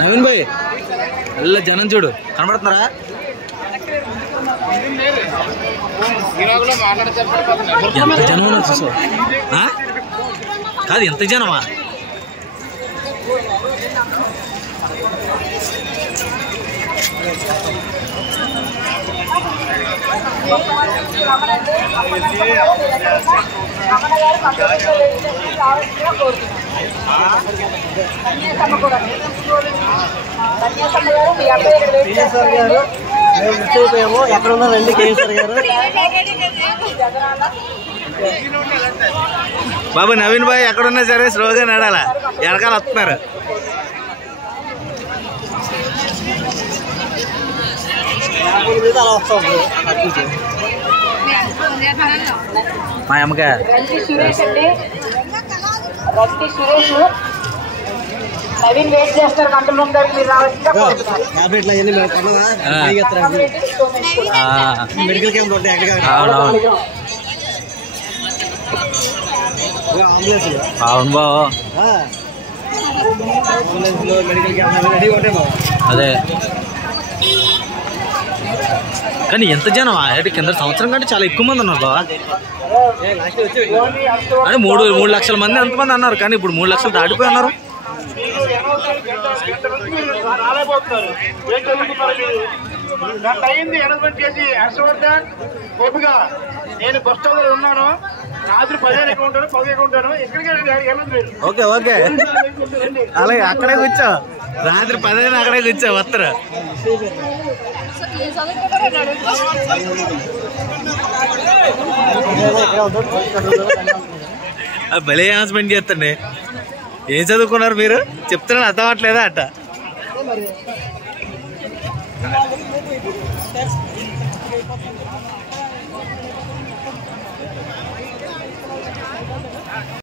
నవీన్ భాయ్ ಎಲ್ಲ జనం చూడు కనబడుతున్నారా? ఎంత జనం ఉన్నారు చూసావు? కాదు ఎంత జనమా? ఎక్కడ ఉన్నారు రండి కేసీఆర్ గారు. బాబు నవీన్ భాయ్ ఎక్కడున్నా సరే స్లోగా నడాలా, వెనకాల వస్తున్నారు. మా అమ్మక నవీన్ వెయిట్ చేస్తారు గంటల ముందు మెడికల్ క్యాంప్ ఉంటాయి అక్కడ. అవును బాబు, మెడికల్ క్యాంప్ రెడీ ఉంటాయి బాబు. అదే కానీ ఎంత జనం అంటే కింద సంవత్సరం కంటే చాలా ఎక్కువ మంది ఉన్నారు బాబా. అంటే 3 లక్షల మంది ఎంతమంది అన్నారు, కానీ ఇప్పుడు 3 లక్షలు దాటిపోయి ఉన్నారు. అయింది అనౌన్స్మెంట్ చేసి హర్షవర్ధన్ గోపిగా నేను బస్ స్టాప్ లో ఉన్నాను. రాత్రి 10 ఉంటాను, 10 ఉంటాను. ఎక్కడికి ఓకే ఓకే అలాగే అక్కడే కూర్చో, రాత్రి 10 అక్కడే కూర్చో వస్తారు. భలే అనౌన్స్మెంట్ చేస్తండి. ఏం చదువుకున్నారు మీరు? చెప్తున్నాను అర్థం అవ్వట్లేదా అట్ట?